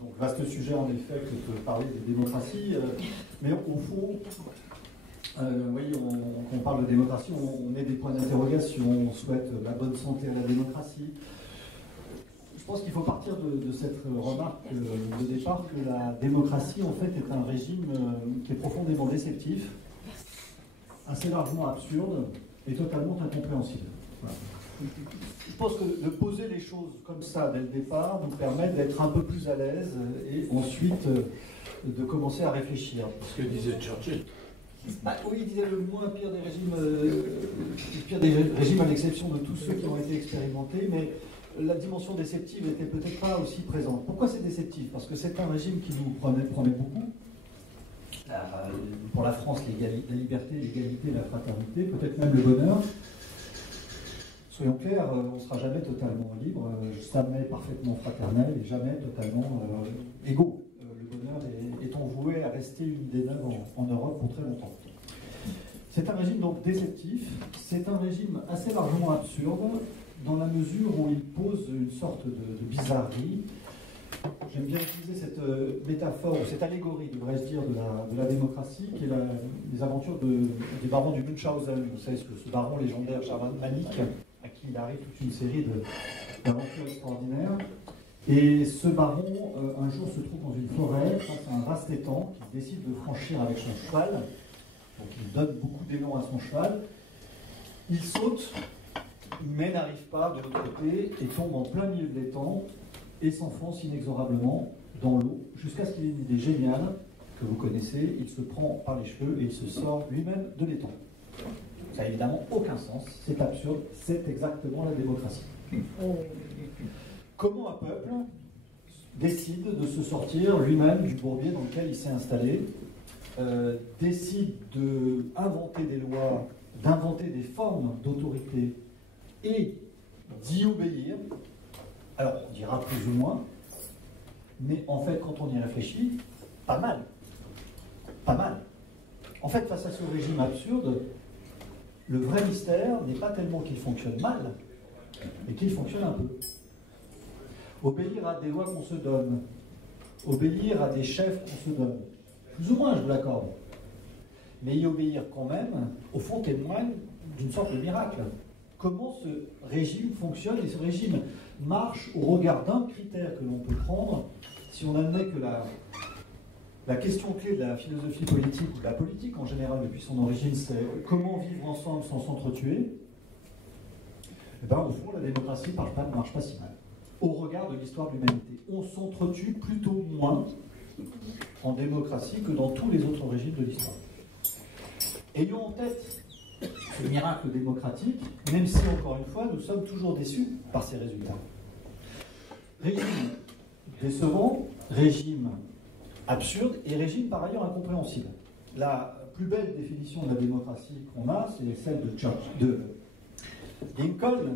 Donc, vaste sujet en effet que de parler des démocraties, mais au fond, vous voyez, quand on parle de démocratie, on met des points d'interrogation, on souhaite la bonne santé à la démocratie. Je pense qu'il faut partir de cette remarque de départ que la démocratie, en fait, est un régime qui est profondément déceptif, assez largement absurde et totalement incompréhensible. Voilà. Je pense que de poser les choses comme ça dès le départ nous permet d'être un peu plus à l'aise et ensuite de commencer à réfléchir. Ce que disait Churchill. Bah, oui, il disait le moins pire des régimes à l'exception de tous ceux qui ont été expérimentés, mais la dimension déceptive n'était peut-être pas aussi présente. Pourquoi c'est déceptif? Parce que c'est un régime qui nous promet beaucoup. Pour la France, la liberté, l'égalité, la fraternité, peut-être même le bonheur. Soyons clairs, on ne sera jamais totalement libre, jamais parfaitement fraternel et jamais totalement égaux. Le bonheur étant voué à rester une idée neuve en Europe pour très longtemps. C'est un régime donc déceptif, c'est un régime assez largement absurde dans la mesure où il pose une sorte de bizarrerie. J'aime bien utiliser cette métaphore, ou cette allégorie, devrais-je dire, de la démocratie, qui est les aventures des barons du Munchausen. Vous savez, ce baron légendaire germanique, à qui il arrive toute une série d'aventures extraordinaires. Et ce baron, un jour, se trouve dans une forêt, face à un vaste étang, qu'il décide de franchir avec son cheval. Donc il donne beaucoup d'élan à son cheval. Il saute, mais n'arrive pas de l'autre côté, et tombe en plein milieu de l'étang, et s'enfonce inexorablement dans l'eau, jusqu'à ce qu'il ait une idée géniale, que vous connaissez, il se prend par les cheveux et il se sort lui-même de l'étang. Ça n'a évidemment aucun sens, c'est absurde, c'est exactement la démocratie. Comment un peuple décide de se sortir lui-même du bourbier dans lequel il s'est installé, décide d'inventer des lois, d'inventer des formes d'autorité et d'y obéir? Alors, on dira plus ou moins, mais en fait, quand on y réfléchit, pas mal. Pas mal. En fait, face à ce régime absurde, le vrai mystère n'est pas tellement qu'il fonctionne mal, mais qu'il fonctionne un peu. Obéir à des lois qu'on se donne, obéir à des chefs qu'on se donne, plus ou moins, je vous l'accorde. Mais y obéir quand même, au fond, témoigne d'une sorte de miracle. Comment ce régime fonctionne, et ce régime marche au regard d'un critère que l'on peut prendre si on admet que la question clé de la philosophie politique, ou de la politique en général depuis son origine, c'est comment vivre ensemble sans s'entretuer. Et bien, au fond, la démocratie ne marche pas si mal. Au regard de l'histoire de l'humanité, on s'entretue plutôt moins en démocratie que dans tous les autres régimes de l'histoire. Ayons en tête ce miracle démocratique, même si, encore une fois, nous sommes toujours déçus par ces résultats. Régime décevant, régime absurde et régime par ailleurs incompréhensible. La plus belle définition de la démocratie qu'on a, c'est celle de Lincoln,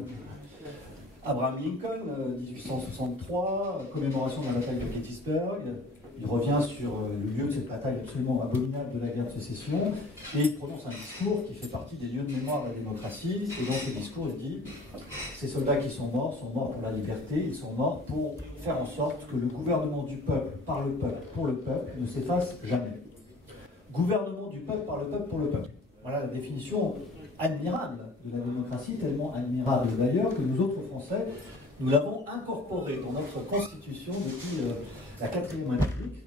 Abraham Lincoln, 1863, commémoration de la bataille de Gettysburg. Il revient sur le lieu de cette bataille absolument abominable de la guerre de sécession et il prononce un discours qui fait partie des lieux de mémoire de la démocratie. Et dans ce discours, il dit « Ces soldats qui sont morts pour la liberté, ils sont morts pour faire en sorte que le gouvernement du peuple, par le peuple, pour le peuple, ne s'efface jamais. » Gouvernement du peuple, par le peuple, pour le peuple. Voilà la définition admirable de la démocratie, tellement admirable d'ailleurs que nous autres Français, nous l'avons incorporée dans notre Constitution depuis la 4e République,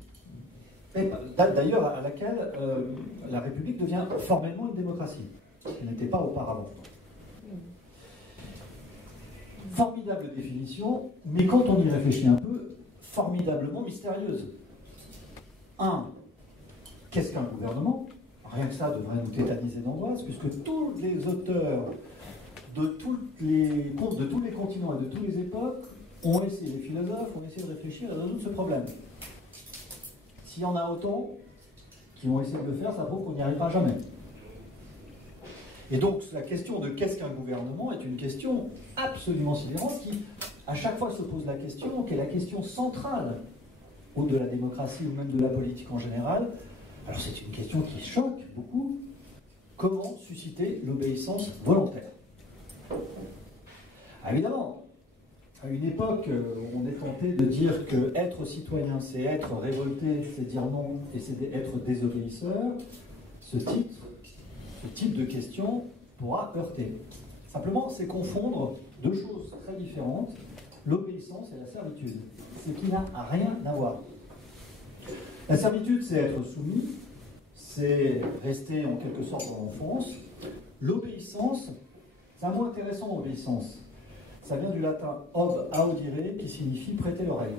et d'ailleurs à laquelle la République devient formellement une démocratie, ce qui n'était pas auparavant. Formidable définition, mais quand on y réfléchit un peu, formidablement mystérieuse. Qu'est-ce qu'un gouvernement? Rien que ça devrait nous tétaniser d'angoisse, puisque tous les auteurs de tous les continents et de toutes les époques ont essayé, les philosophes ont essayé de réfléchir et de résoudre ce problème. S'il y en a autant qui ont essayé de le faire, ça prouve qu'on n'y arrivera jamais. Et donc la question de qu'est-ce qu'un gouvernement est une question absolument sidérante qui, à chaque fois, se pose la question, qui est la question centrale, ou de la démocratie ou même de la politique en général. Alors c'est une question qui choque beaucoup. Comment susciter l'obéissance volontaire? Ah, évidemment, À une époque où on est tenté de dire que être citoyen, c'est être révolté, c'est dire non et c'est être désobéisseur, ce type de question pourra heurter. Simplement, c'est confondre deux choses très différentes, l'obéissance et la servitude. C'est qui n'a rien à voir. La servitude, c'est être soumis, c'est rester en quelque sorte dans l'enfance. L'obéissance, c'est un mot intéressant, l'obéissance. Ça vient du latin ob audire, qui signifie prêter l'oreille.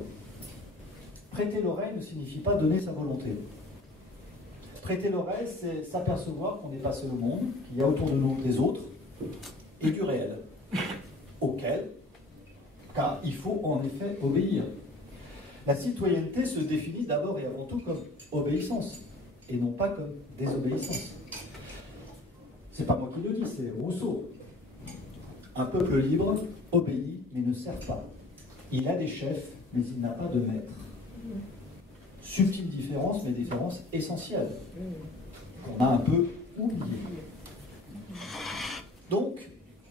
Prêter l'oreille ne signifie pas donner sa volonté. Prêter l'oreille, c'est s'apercevoir qu'on n'est pas seul au monde, qu'il y a autour de nous des autres et du réel, auquel, car il faut en effet obéir. La citoyenneté se définit d'abord et avant tout comme obéissance, et non pas comme désobéissance. C'est pas moi qui le dis, c'est Rousseau. Un peuple libre obéit, mais ne sert pas. Il a des chefs, mais il n'a pas de maître. Subtile différence, mais différence essentielle, qu'on a un peu oubliée. Donc,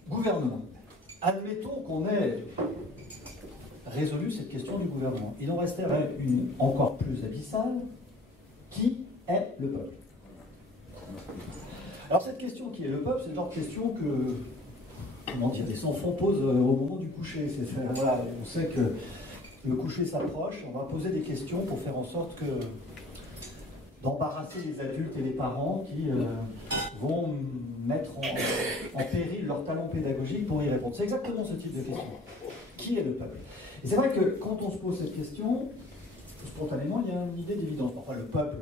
gouvernement. Admettons qu'on ait résolu cette question du gouvernement. Il en resterait une encore plus abyssale. Qui est le peuple? Alors cette question qui est le peuple, c'est le genre de question que, comment dire, les enfants posent au moment du coucher. Voilà, on sait que le coucher s'approche, on va poser des questions pour faire en sorte d'embarrasser les adultes et les parents qui vont mettre en péril leur talent pédagogique pour y répondre. C'est exactement ce type de question. Qui est le peuple? Et c'est vrai que quand on se pose cette question, spontanément, il y a une idée d'évidence. Enfin, le peuple,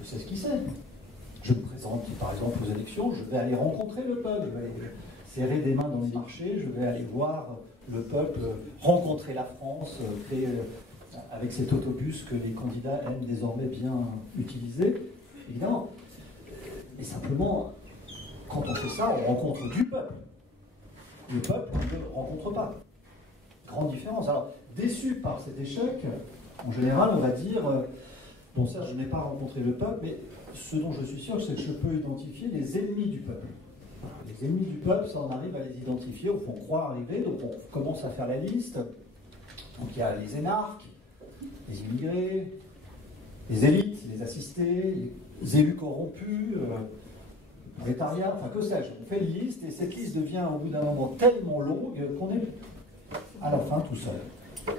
je sais ce qu'il c'est. Je me présente, par exemple, aux élections, je vais aller rencontrer le peuple, je vais aller serrer des mains dans les marchés, je vais aller voir le peuple, rencontrer la France, avec cet autobus que les candidats aiment désormais bien utiliser, évidemment. Mais simplement, quand on fait ça, on rencontre du peuple. Le peuple, on ne le rencontre pas. Grande différence. Alors, déçu par cet échec, en général, on va dire, bon, certes, je n'ai pas rencontré le peuple, mais ce dont je suis sûr, c'est que je peux identifier les ennemis du peuple. Les ennemis du peuple, ça, on arrive à les identifier, au fond, croire arriver, donc on commence à faire la liste. Donc il y a les énarques, les immigrés, les élites, les assistés, les élus corrompus, le prolétariat, enfin que sais-je. On fait une liste et cette liste devient au bout d'un moment tellement longue qu'on est à la fin tout seul.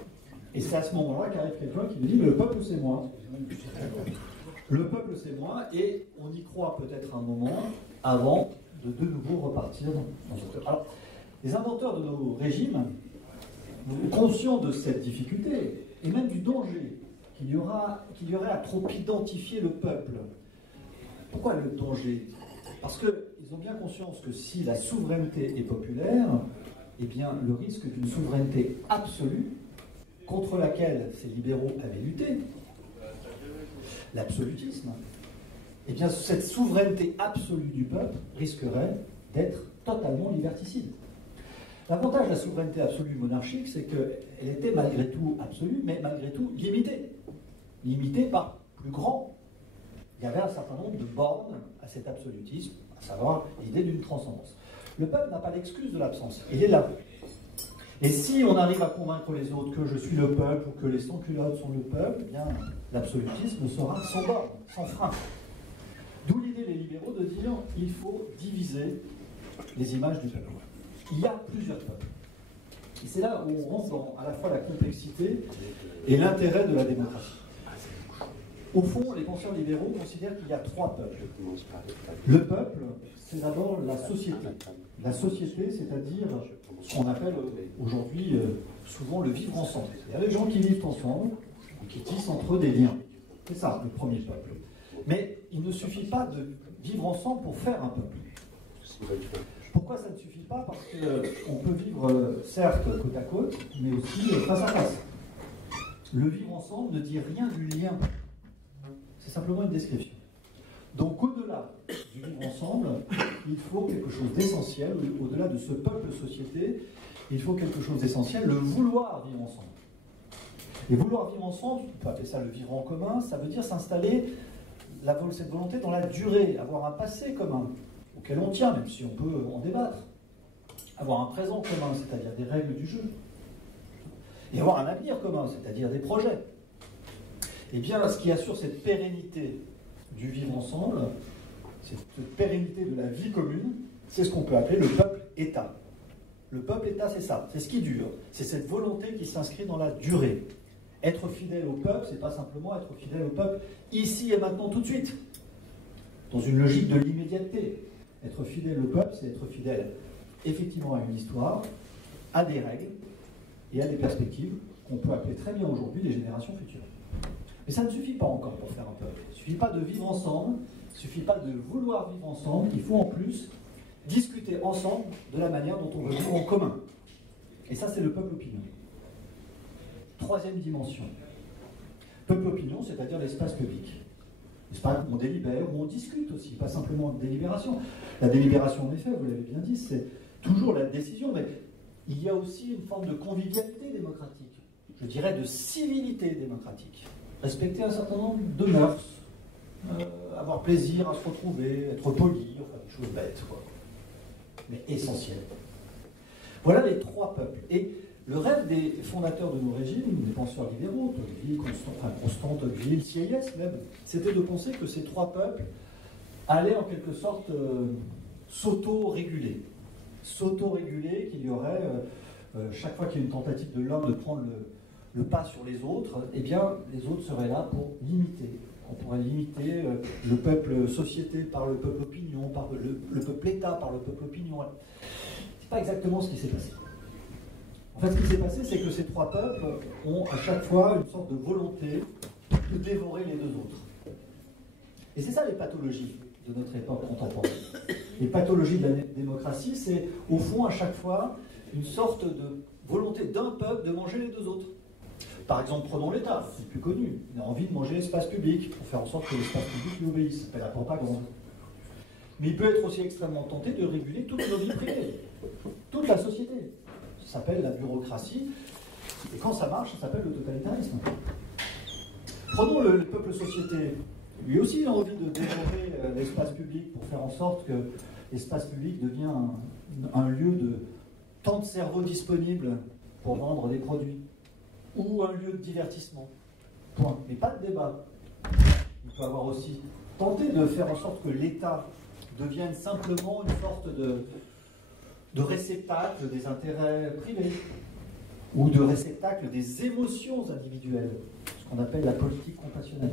Et c'est à ce moment-là qu'arrive quelqu'un qui me dit « le peuple c'est moi ». Le peuple c'est moi et on y croit peut-être un moment avant de nouveau repartir dans ce truc. Alors, les inventeurs de nos régimes, conscients de cette difficulté et même du danger qu'il y aurait à trop identifier le peuple. Pourquoi le danger? Parce qu'ils ont bien conscience que si la souveraineté est populaire, eh bien le risque d'une souveraineté absolue, contre laquelle ces libéraux avaient lutté, l'absolutisme, eh bien cette souveraineté absolue du peuple risquerait d'être totalement liberticide. L'avantage de la souveraineté absolue monarchique, c'est qu'elle était malgré tout absolue, mais malgré tout limitée. Limitée par plus grand. Il y avait un certain nombre de bornes à cet absolutisme, à savoir l'idée d'une transcendance. Le peuple n'a pas l'excuse de l'absence, il est là. Et si on arrive à convaincre les autres que je suis le peuple ou que les sans-culottes sont le peuple, eh bien l'absolutisme sera sans borne, sans frein. D'où l'idée des libéraux de dire il faut diviser les images du peuple. Il y a plusieurs peuples. Et c'est là où on rentre dans à la fois la complexité et l'intérêt de la démocratie. Au fond, les penseurs libéraux considèrent qu'il y a trois peuples. Le peuple, c'est d'abord la société. La société, c'est-à-dire ce qu'on appelle aujourd'hui souvent le vivre ensemble. Il y a des gens qui vivent ensemble et qui tissent entre eux des liens. C'est ça, le premier peuple. Mais il ne suffit pas de vivre ensemble pour faire un peuple. Pourquoi ça ne suffit pas? Parce qu'on peut vivre, certes, côte à côte, mais aussi face à face. Le vivre ensemble ne dit rien du lien. C'est simplement une description. Donc, au-delà du vivre ensemble, il faut quelque chose d'essentiel. Au-delà de ce peuple-société, il faut quelque chose d'essentiel, le vouloir vivre ensemble. Et vouloir vivre ensemble, on peut appeler ça le vivre en commun, ça veut dire s'installer cette volonté dans la durée, avoir un passé commun, auquel on tient, même si on peut en débattre. Avoir un présent commun, c'est-à-dire des règles du jeu. et avoir un avenir commun, c'est-à-dire des projets. Eh bien, ce qui assure cette pérennité du vivre ensemble, cette pérennité de la vie commune, c'est ce qu'on peut appeler le peuple-État. Le peuple-État, c'est ça, c'est ce qui dure, c'est cette volonté qui s'inscrit dans la durée. Être fidèle au peuple, c'est pas simplement être fidèle au peuple ici et maintenant tout de suite, dans une logique de l'immédiateté. Être fidèle au peuple, c'est être fidèle effectivement à une histoire, à des règles et à des perspectives qu'on peut appeler très bien aujourd'hui les générations futures. Mais ça ne suffit pas encore pour faire un peuple. Il ne suffit pas de vivre ensemble, il ne suffit pas de vouloir vivre ensemble, il faut en plus discuter ensemble de la manière dont on veut vivre en commun. Et ça, c'est le peuple-opinion. Troisième dimension. Peuple-opinion, c'est-à-dire l'espace public. L'espace où on délibère, où on discute aussi, pas simplement de délibération. La délibération, en effet, vous l'avez bien dit, c'est toujours la décision, mais il y a aussi une forme de convivialité démocratique, je dirais de civilité démocratique. Respecter un certain nombre de mœurs, avoir plaisir à se retrouver, être poli, enfin des choses bêtes, quoi, mais essentielles. Voilà les trois peuples. Et le rêve des fondateurs de nos régimes, des penseurs libéraux, Tocqueville, Constant, Tocqueville, Sieyès même, c'était de penser que ces trois peuples allaient en quelque sorte s'auto-réguler. S'auto-réguler, qu'il y aurait, chaque fois qu'il y a une tentative de l'homme de prendre le pas sur les autres, eh bien, les autres seraient là pour limiter. On pourrait limiter le peuple société par le peuple opinion, par le peuple État par le peuple opinion. C'est pas exactement ce qui s'est passé. En fait, ce qui s'est passé, c'est que ces trois peuples ont à chaque fois une sorte de volonté de dévorer les deux autres. Et c'est ça les pathologies de notre époque contemporaine. Les pathologies de la démocratie, c'est au fond à chaque fois une sorte de volonté d'un peuple de manger les deux autres. Par exemple, prenons l'État, c'est le plus connu. Il a envie de manger l'espace public pour faire en sorte que l'espace public lui obéisse. Ça s'appelle la propagande. Mais il peut être aussi extrêmement tenté de réguler toutes nos vies privées, toute la société. Ça s'appelle la bureaucratie. Et quand ça marche, ça s'appelle le totalitarisme. Prenons le peuple société. Lui aussi, il a envie de dévorer l'espace public pour faire en sorte que l'espace public devient un lieu de tant de cerveaux disponibles pour vendre des produits, ou un lieu de divertissement. Point. Mais pas de débat. Il peut avoir aussi tenté de faire en sorte que l'État devienne simplement une sorte de réceptacle des intérêts privés, ou de réceptacle des émotions individuelles, ce qu'on appelle la politique compassionnelle.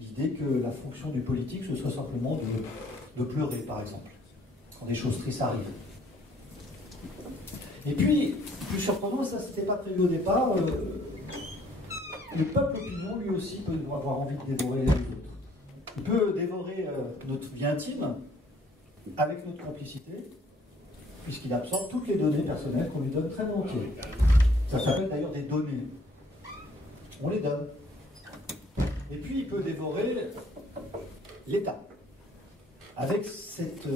L'idée que la fonction du politique, ce soit simplement de pleurer, par exemple, quand des choses tristes arrivent. Et puis, plus surprenant, ça c'était pas prévu au départ, le peuple opinion, lui aussi, peut avoir envie de dévorer les autres. Il peut dévorer notre vie intime avec notre complicité, puisqu'il absorbe toutes les données personnelles qu'on lui donne très volontiers. Ça s'appelle d'ailleurs des données. On les donne. Et puis il peut dévorer l'État, avec cette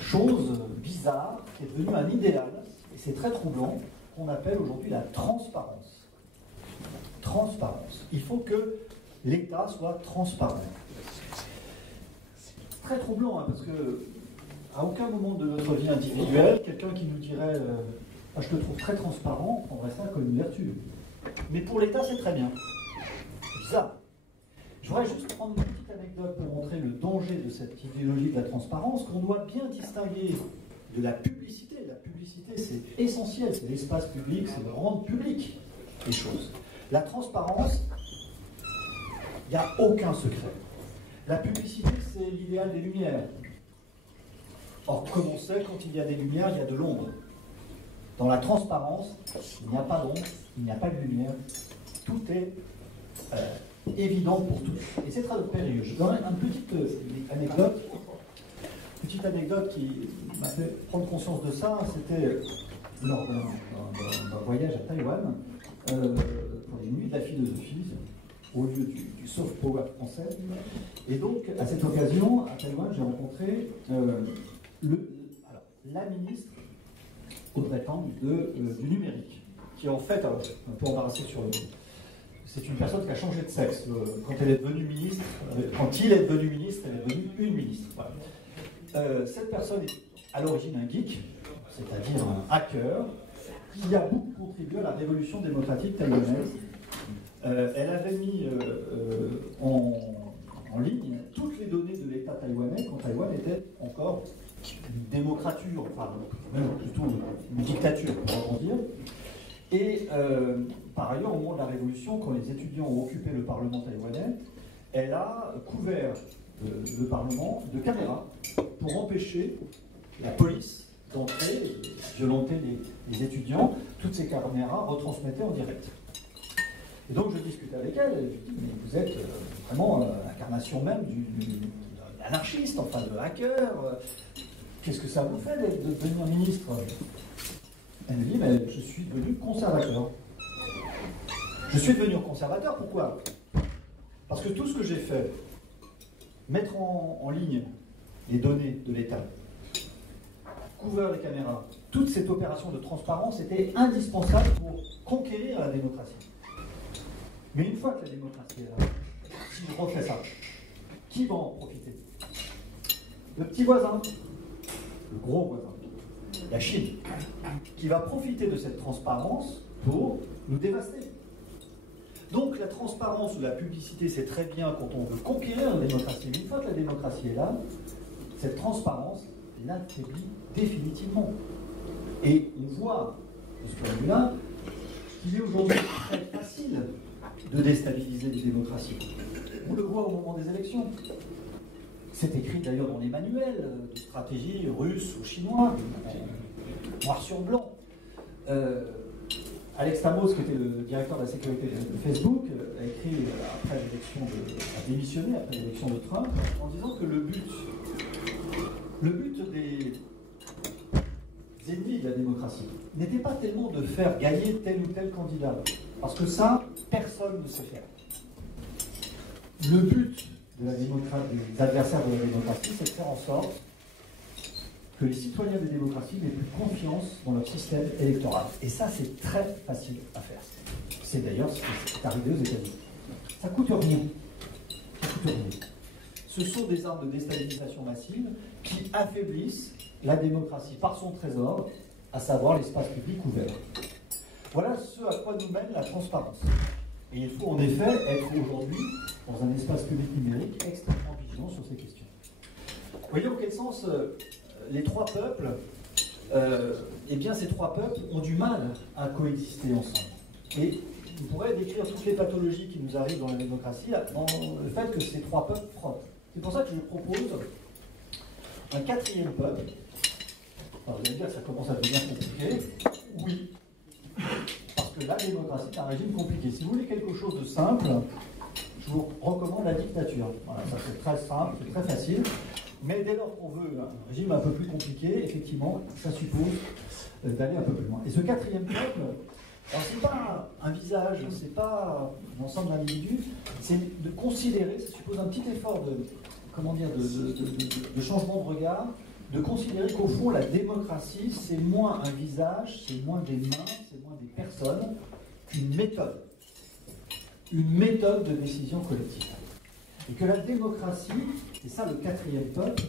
chose bizarre qui est devenue un idéal, et c'est très troublant, qu'on appelle aujourd'hui la transparence. Transparence. Il faut que l'État soit transparent. C'est très troublant, hein, parce que à aucun moment de notre vie individuelle, quelqu'un qui nous dirait je te trouve très transparent, on prendrait ça comme une vertu. Mais pour l'État, c'est très bien. C'est bizarre. Je voudrais juste prendre une petite anecdote pour montrer le danger de cette idéologie de la transparence, qu'on doit bien distinguer de la publicité. La publicité, c'est essentiel, c'est l'espace public, c'est de rendre public les choses. La transparence, il n'y a aucun secret. La publicité, c'est l'idéal des lumières. Or, comme on sait, quand il y a des lumières, il y a de l'ombre. Dans la transparence, il n'y a pas d'ombre, il n'y a pas de lumière. Tout est évident pour tous. Et c'est très périlleux. Je donne une petite anecdote qui m'a fait prendre conscience de ça. C'était lors d'un voyage à Taïwan, pour les nuits de la philosophie, au lieu du soft power français. Et donc, à cette occasion, à Taïwan, j'ai rencontré la ministre Audrey Tang du numérique, qui en fait, un peu embarrassée sur le... C'est une personne qui a changé de sexe. Quand elle est devenue ministre, quand il est devenu ministre, elle est devenue une ministre. Voilà. Cette personne est à l'origine un geek, c'est-à-dire un hacker, qui a beaucoup contribué à la révolution démocratique taïwanaise. Elle avait mis en ligne toutes les données de l'État taïwanais quand Taïwan était encore une démocrature, enfin même plutôt une dictature, on va dire. Et par ailleurs, au moment de la Révolution, quand les étudiants ont occupé le Parlement taïwanais, elle a couvert le Parlement de caméras pour empêcher la police d'entrer, violenter les étudiants. Toutes ces caméras retransmettaient en direct. Et donc je discutais avec elle, et je lui dis, mais vous êtes vraiment l'incarnation même de l'anarchiste, enfin de hacker. Qu'est-ce que ça vous fait de devenir ministre? Elle me dit, mais je suis devenu conservateur. Je suis devenu conservateur, pourquoi? Parce que tout ce que j'ai fait, mettre en ligne les données de l'État, couvrir les caméras, toute cette opération de transparence était indispensable pour conquérir la démocratie. Mais une fois que la démocratie est là, si je refais ça, qui va en profiter? Le petit voisin, le gros voisin, la Chine, qui va profiter de cette transparence pour nous dévaster. Donc la transparence ou la publicité, c'est très bien quand on veut conquérir la démocratie. Mais une fois que la démocratie est là, cette transparence l'affaiblit définitivement. Et on voit, de ce point de vue-là, qu'il est aujourd'hui très facile de déstabiliser les démocraties. On le voit au moment des élections. C'est écrit d'ailleurs dans les manuels de stratégie russes ou chinois, noir sur blanc. Alex Stamos, qui était le directeur de la sécurité de Facebook, a écrit après l'élection a démissionné après l'élection de Trump en disant que le but des ennemis de la démocratie n'était pas tellement de faire gagner tel ou tel candidat, parce que ça, personne ne sait faire. Le but de la démocratie, des adversaires de la démocratie, c'est de faire en sorte que les citoyens des démocraties n'aient plus confiance dans leur système électoral. Et ça, c'est très facile à faire. C'est d'ailleurs ce qui est arrivé aux États-Unis. Ça ne coûte rien. Ça coûte rien. Ce sont des armes de déstabilisation massive qui affaiblissent la démocratie par son trésor, à savoir l'espace public ouvert. Voilà ce à quoi nous mène la transparence. Et il faut en effet être aujourd'hui, dans un espace public numérique, extrêmement vigilant sur ces questions. Vous voyez en quel sens les trois peuples, eh bien ces trois peuples ont du mal à coexister ensemble. Et on pourrait décrire toutes les pathologies qui nous arrivent dans la démocratie dans le fait que ces trois peuples frottent. C'est pour ça que je propose un quatrième peuple. Alors vous allez dire que ça commence à devenir compliqué. Oui, parce que la démocratie est un régime compliqué. Si vous voulez quelque chose de simple, je vous recommande la dictature. Voilà, ça c'est très simple, c'est très facile. Mais dès lors qu'on veut un régime un peu plus compliqué, effectivement, ça suppose d'aller un peu plus loin. Et ce quatrième peuple, alors c'est pas un visage, c'est pas un ensemble d'individus, c'est de considérer, ça suppose un petit effort de changement de regard, de considérer qu'au fond, la démocratie, c'est moins un visage, c'est moins des mains, c'est moins des personnes, qu'une méthode. Une méthode de décision collective. Et que la démocratie, c'est ça le quatrième peuple,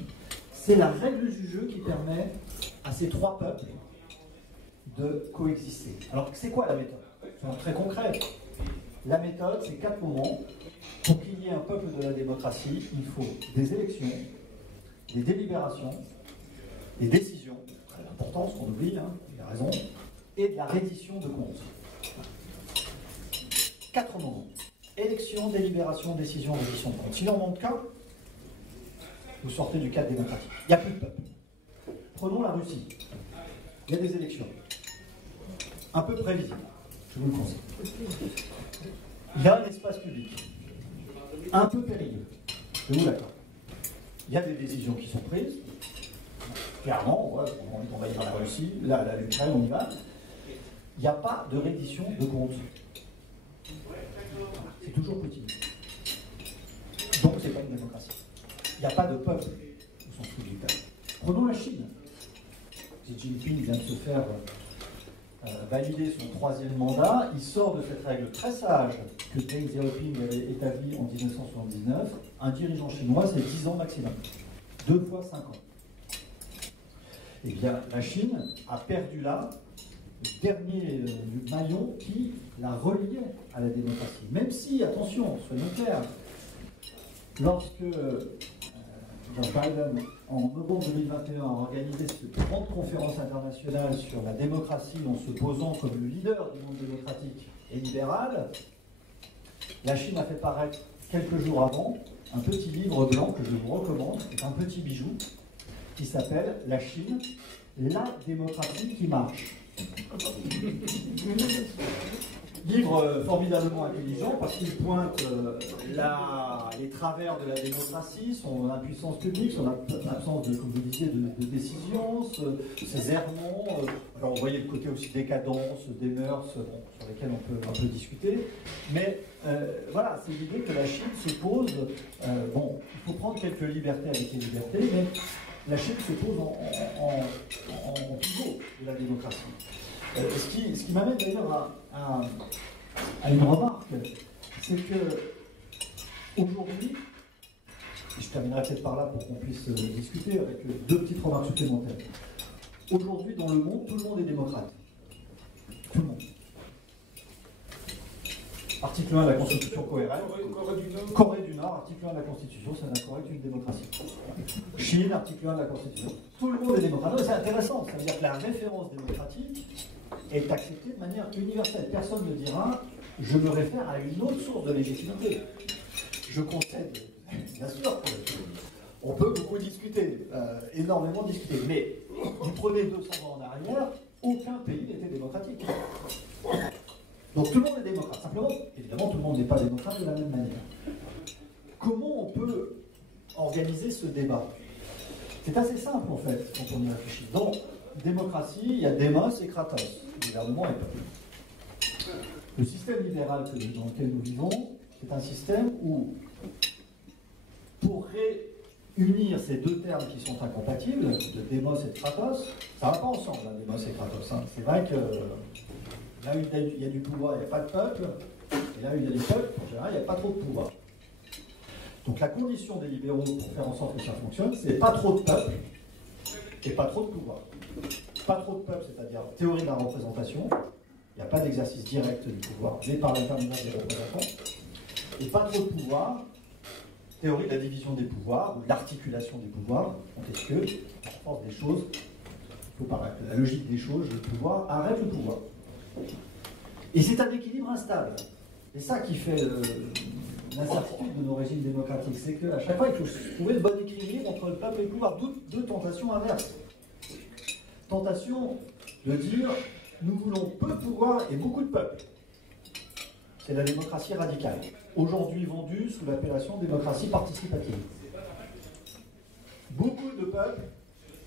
c'est la règle du jeu qui permet à ces trois peuples de coexister. Alors, c'est quoi la méthode? C'est très concret. La méthode, c'est 4 moments. Pour qu'il y ait un peuple de la démocratie, il faut des élections, des délibérations, des décisions, très important, ce qu'on oublie, hein, il a raison, et de la reddition de comptes. 4 moments. Élection, délibération, décision, reddition de comptes. S'il en manque qu'un, vous sortez du cadre démocratique. Il n'y a plus de peuple. Prenons la Russie. Il y a des élections. Un peu prévisible, je vous le conseille. Il y a un espace public. Un peu périlleux. Je vous l'accorde. Il y a des décisions qui sont prises. Clairement, on est envahi par la Russie, l'Ukraine, on y va. Il n'y a pas de reddition de comptes. C'est toujours petit. Donc, ce n'est pas une démocratie. Il n'y a pas de peuple au sens strict du terme. Prenons la Chine. Xi Jinping vient de se faire valider son 3e mandat. Il sort de cette règle très sage que Deng Xiaoping avait établie en 1979. Un dirigeant chinois, c'est 10 ans maximum. 2 fois 5 ans. Eh bien, la Chine a perdu là dernier maillon qui la reliait à la démocratie. Même si, attention, soyons clairs, lorsque Joe Biden, en novembre 2021, a organisé cette grande conférence internationale sur la démocratie en se posant comme le leader du monde démocratique et libéral, la Chine a fait paraître quelques jours avant un petit livre blanc que je vous recommande, c'est un petit bijou, qui s'appelle « La Chine, la démocratie qui marche ». Livre formidablement intelligent parce qu'il pointe les travers de la démocratie, son impuissance publique, son absence de, comme vous disiez, de décision, ses errements. Alors on voyait le côté aussi décadence, des mœurs, sur lesquels on peut un peu discuter. Mais voilà, c'est l'idée que la Chine se pose. Bon, il faut prendre quelques libertés avec les libertés, mais la Chine se pose en pivot de la démocratie. Ce qui m'amène d'ailleurs à une remarque, c'est que aujourd'hui, et je terminerai peut-être par là pour qu'on puisse discuter avec deux petites remarques supplémentaires. Aujourd'hui, dans le monde, tout le monde est démocrate. Tout le monde. Article 1 de la Constitution cohérente. Corée du Nord, article 1 de la Constitution, c'est la Corée d'une démocratie. Chine, article 1 de la Constitution. Tout le monde est démocrate. C'est intéressant, ça veut dire que la référence démocratique est acceptée de manière universelle. Personne ne dira « je me réfère à une autre source de légitimité ». Je concède, bien sûr, on peut beaucoup discuter, énormément discuter, mais vous prenez 200 ans en arrière, aucun pays n'était démocratique. Donc tout le monde est démocrate. Simplement, évidemment, tout le monde n'est pas démocrate de la même manière. Comment on peut organiser ce débat? C'est assez simple, en fait, quand on y réfléchit. Dans démocratie, il y a démos et kratos, gouvernement et peuple. Le système libéral dans lequel nous vivons, c'est un système où, pour réunir ces deux termes qui sont incompatibles, de démos et de kratos, ça ne va pas ensemble, hein, démos et kratos. Hein. C'est vrai que là où il y a du pouvoir, il n'y a pas de peuple, et là où il y a du peuple, en général, il n'y a pas trop de pouvoir. Donc la condition des libéraux pour faire en sorte que ça fonctionne, c'est pas trop de peuple et pas trop de pouvoir. Pas trop de peuple, c'est-à-dire théorie de la représentation, il n'y a pas d'exercice direct du pouvoir, mais par l'intermédiaire des représentants, et pas trop de pouvoir, théorie de la division des pouvoirs, ou de l'articulation des pouvoirs, Montesquieu, la force des choses, il faut par la logique des choses, le pouvoir arrête le pouvoir. Et c'est un équilibre instable. C'est ça qui fait l'incertitude de nos régimes démocratiques. C'est qu'à chaque fois, il faut trouver le bon équilibre entre le peuple et le pouvoir. Deux tentations inverses. Tentation de dire, nous voulons peu de pouvoir et beaucoup de peuple. C'est la démocratie radicale. Aujourd'hui vendue sous l'appellation démocratie participative. Beaucoup de peuple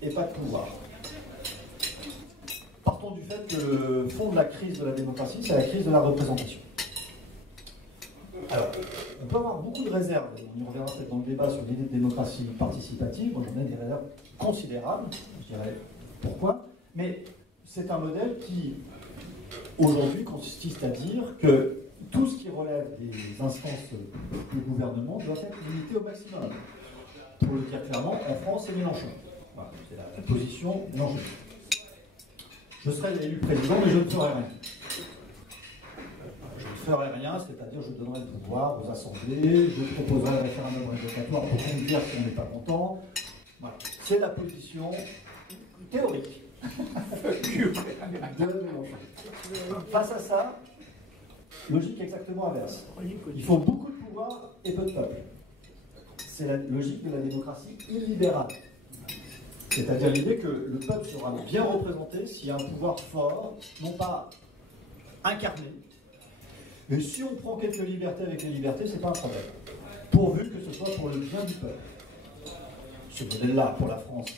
et pas de pouvoir. Partons du fait que le fond de la crise de la démocratie, c'est la crise de la représentation. Alors, on peut avoir beaucoup de réserves, on y reviendra peut-être dans le débat sur l'idée de démocratie participative, moi j'en ai des réserves considérables, je dirais pourquoi, mais c'est un modèle qui, aujourd'hui, consiste à dire que tout ce qui relève des instances du gouvernement doit être limité au maximum. Pour le dire clairement, en France, c'est Mélenchon. Voilà, c'est la position Mélenchon. Je serai élu président, mais je ne ferai rien. Je ne ferai rien, c'est-à-dire je donnerai le pouvoir aux assemblées, je proposerai un référendum révocatoire pour qu'on me dise qu'on n'est pas content. Voilà. C'est la position théorique de Mélenchon. Face à ça, logique exactement inverse. Il faut beaucoup de pouvoir et peu de peuple. C'est la logique de la démocratie illibérale. C'est-à-dire l'idée que le peuple sera bien représenté s'il y a un pouvoir fort, non pas incarné. Mais si on prend quelques libertés avec les libertés, c'est pas un problème. Pourvu que ce soit pour le bien du peuple. Ce modèle-là, pour la France,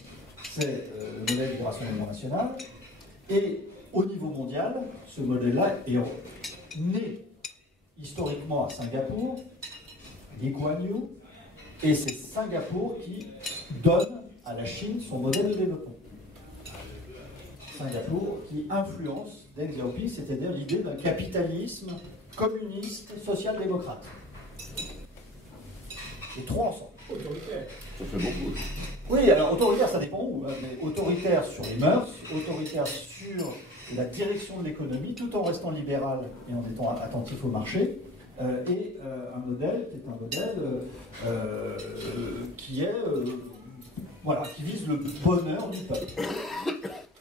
c'est le modèle du Rassemblement national. Et au niveau mondial, ce modèle-là est né historiquement à Singapour, Lee Kuan Yew, et c'est Singapour qui donne à la Chine son modèle de développement. Singapour qui influence Deng Xiaoping, c'est-à-dire l'idée d'un capitalisme communiste, social-démocrate. Les trois ensemble. Autoritaire. Ça fait beaucoup. Oui, alors autoritaire, ça dépend où, mais autoritaire sur les mœurs, autoritaire sur la direction de l'économie, tout en restant libéral et en étant attentif au marché, et un modèle qui est un modèle qui est voilà, qui vise le bonheur du peuple.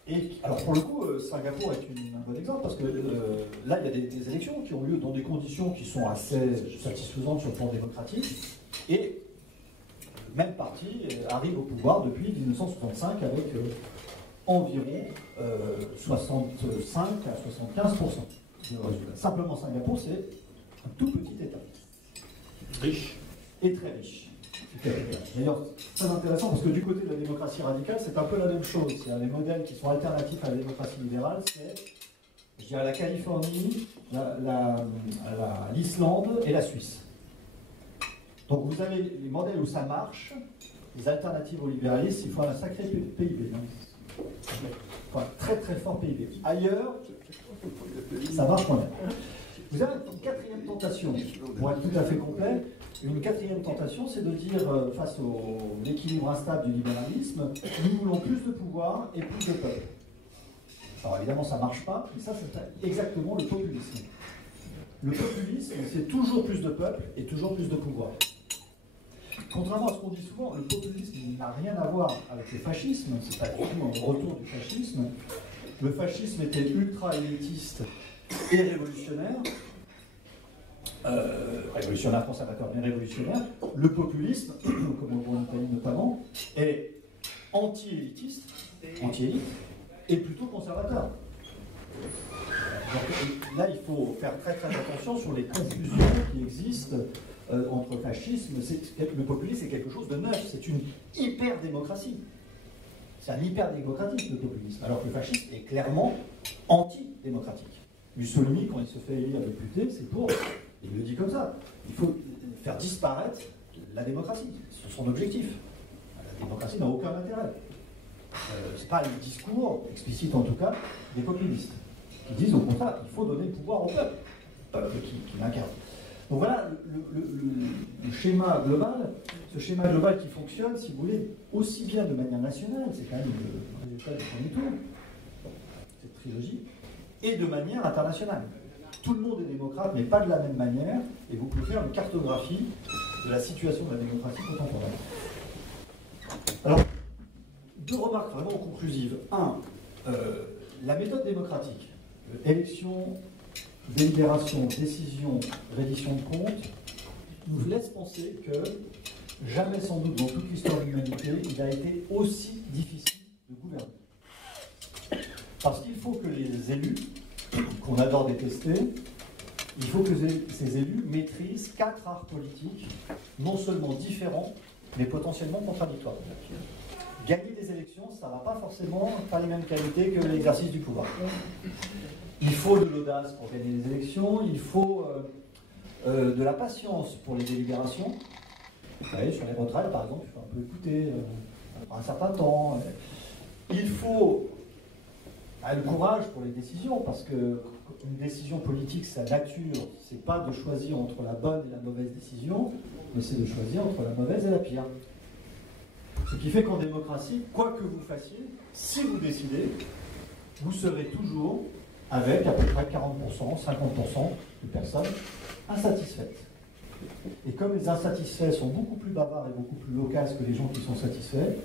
Et alors pour le coup, Singapour est un bon exemple parce que là, il y a des élections qui ont lieu dans des conditions qui sont assez satisfaisantes sur le plan démocratique, et le même parti arrive au pouvoir depuis 1965 avec environ 65 à 75% de résultats. Simplement, Singapour, c'est un tout petit État. Riche. Et très riche. D'ailleurs, c'est très intéressant parce que du côté de la démocratie radicale, c'est un peu la même chose. Il y a des modèles qui sont alternatifs à la démocratie libérale, c'est, je dirais, la Californie, l'Islande et la Suisse. Donc vous avez les modèles où ça marche, les alternatives au libéralisme, il faut un sacré PIB. Hein. Enfin, très très fort PIB. Ailleurs, ça marche quand même. Vous avez une quatrième tentation, pour être tout à fait complet. Une quatrième tentation, c'est de dire, face à l'équilibre instable du libéralisme, nous voulons plus de pouvoir et plus de peuple. Alors évidemment, ça ne marche pas, mais ça, c'est exactement le populisme. Le populisme, c'est toujours plus de peuple et toujours plus de pouvoir. Contrairement à ce qu'on dit souvent, le populisme n'a rien à voir avec le fascisme, c'est pas du tout un retour du fascisme. Le fascisme était ultra-élitiste et révolutionnaire. Révolutionnaire conservateur, mais révolutionnaire. Le populisme, comme on voit en Italie notamment, est anti-élitiste, anti-élite, et plutôt conservateur. Donc, là, il faut faire très très attention sur les confusions qui existent entre fascisme. Le populisme, c'est quelque chose de neuf, c'est une hyper-démocratie. C'est un hyper-démocratique, le populisme, alors que le fascisme est clairement anti-démocratique. Mussolini, quand il se fait élire député, c'est pour... Il le dit comme ça. Il faut faire disparaître la démocratie. C'est son objectif. La démocratie n'a aucun intérêt. Ce n'est pas le discours, explicite en tout cas, des populistes, qui disent au contraire, il faut donner le pouvoir au peuple, qui l'incarne. Donc voilà le schéma global, ce schéma global qui fonctionne, si vous voulez, aussi bien de manière nationale, c'est quand même le résultat du premier tour, cette trilogie, et de manière internationale. Tout le monde est démocrate, mais pas de la même manière, et vous pouvez faire une cartographie de la situation de la démocratie contemporaine. Alors, deux remarques vraiment conclusives. Un, la méthode démocratique, élection, délibération, décision, reddition de comptes, nous laisse penser que jamais sans doute dans toute l'histoire de l'humanité, il a été aussi difficile de gouverner. Parce qu'il faut que les élus, qu'on adore détester, il faut que ces élus maîtrisent 4 arts politiques, non seulement différents, mais potentiellement contradictoires. Gagner des élections, ça ne va pas forcément pas les mêmes qualités que l'exercice du pouvoir. Il faut de l'audace pour gagner les élections, il faut de la patience pour les délibérations. Vous voyez, sur les retraites, par exemple, il faut un peu écouter, un certain temps. Il faut le courage pour les décisions, parce qu'une décision politique, sa nature, c'est pas de choisir entre la bonne et la mauvaise décision, mais c'est de choisir entre la mauvaise et la pire. Ce qui fait qu'en démocratie, quoi que vous fassiez, si vous décidez, vous serez toujours avec à peu près 40%, 50% de personnes insatisfaites. Et comme les insatisfaits sont beaucoup plus bavards et beaucoup plus loquaces que les gens qui sont satisfaits,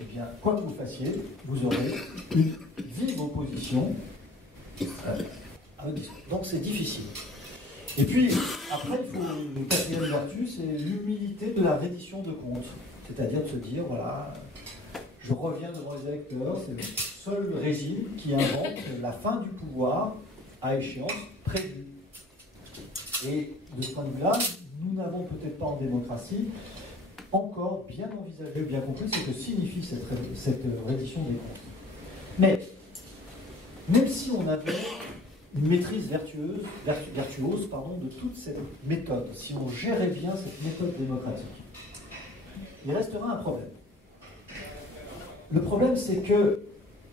eh bien, quoi que vous fassiez, vous aurez une vive opposition à votre discours. Donc c'est difficile. Et puis, après, il faut une quatrième vertu, c'est l'humilité de la reddition de comptes. C'est-à-dire de se dire, voilà, je reviens devant les électeurs, c'est le seul régime qui invente la fin du pouvoir à échéance prévue. Et de ce point de vue-là, nous n'avons peut-être pas en démocratie encore bien envisagé, bien compris ce que signifie cette reddition des comptes. Mais, même si on avait une maîtrise virtuose de toute cette méthode, si on gérait bien cette méthode démocratique, il restera un problème. Le problème, c'est que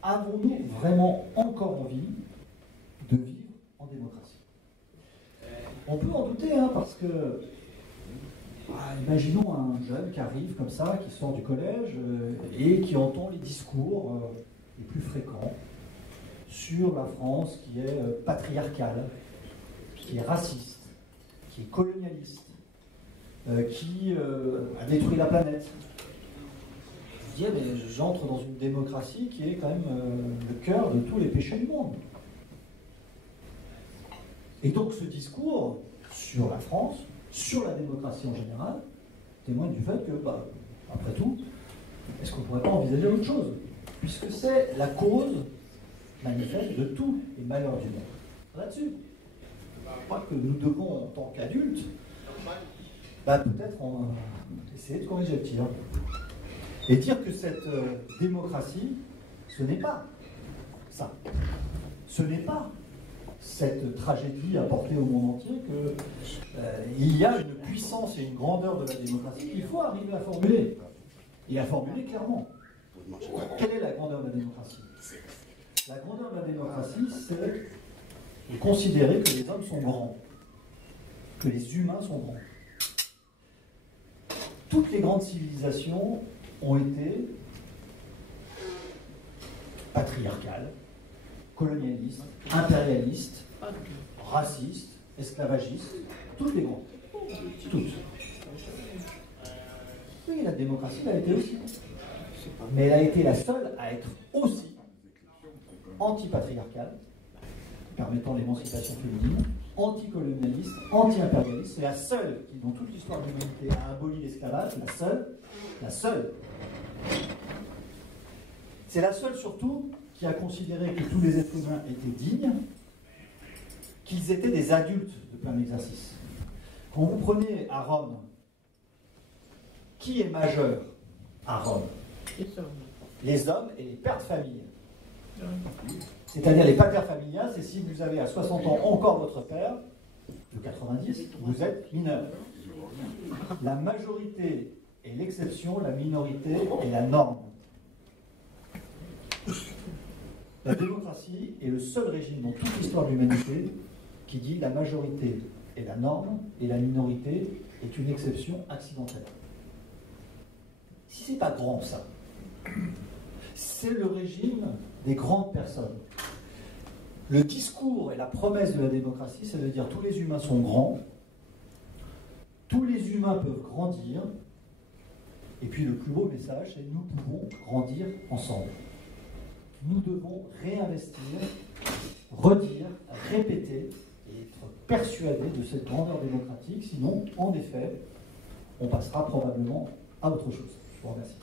avons-nous vraiment encore envie de vivre en démocratie? On peut en douter, hein, parce que imaginons un jeune qui arrive comme ça, qui sort du collège et qui entend les discours les plus fréquents sur la France qui est patriarcale, qui est raciste, qui est colonialiste, qui a détruit la planète. Je disais, mais j'entre dans une démocratie qui est quand même le cœur de tous les péchés du monde. Et donc ce discours sur la France, sur la démocratie en général, témoigne du fait que, après tout, est-ce qu'on ne pourrait pas envisager autre chose? Puisque c'est la cause manifeste de tous les malheurs du monde. Là-dessus, je crois que nous devons, en tant qu'adultes, peut-être essayer de corriger le tir. Et dire que cette démocratie, ce n'est pas ça. Ce n'est pas cette tragédie apportée au monde entier qu'il y a une puissance et une grandeur de la démocratie qu'il faut arriver à formuler. Et à formuler clairement. Quelle est la grandeur de la démocratie? La grandeur de la démocratie, c'est de considérer que les hommes sont grands, que les humains sont grands. Toutes les grandes civilisations ont été patriarcales, colonialistes, impérialistes, racistes, esclavagistes, toutes les grandes. Toutes. Oui, la démocratie l'a été aussi. Mais elle a été la seule à être aussi anti-patriarcale, permettant l'émancipation féminine, anticolonialiste, anti-impérialiste. C'est la seule qui, dans toute l'histoire de l'humanité, a aboli l'esclavage. La seule. C'est la seule, surtout, qui a considéré que tous les êtres humains étaient dignes, qu'ils étaient des adultes de plein exercice. Quand vous prenez à Rome, qui est majeur à Rome? Les hommes et les pères de famille. C'est-à-dire les pater familias, c'est si vous avez à 60 ans encore votre père, de 90, vous êtes mineur. La majorité est l'exception, la minorité est la norme. La démocratie est le seul régime dans toute l'histoire de l'humanité qui dit la majorité est la norme et la minorité est une exception accidentelle. Si c'est pas grand ça, c'est le régime des grandes personnes. Le discours et la promesse de la démocratie, c'est de dire tous les humains sont grands, tous les humains peuvent grandir, et puis le plus beau message, c'est nous pouvons grandir ensemble. Nous devons réinvestir, redire, répéter et être persuadés de cette grandeur démocratique, sinon, en effet, on passera probablement à autre chose. Je vous remercie.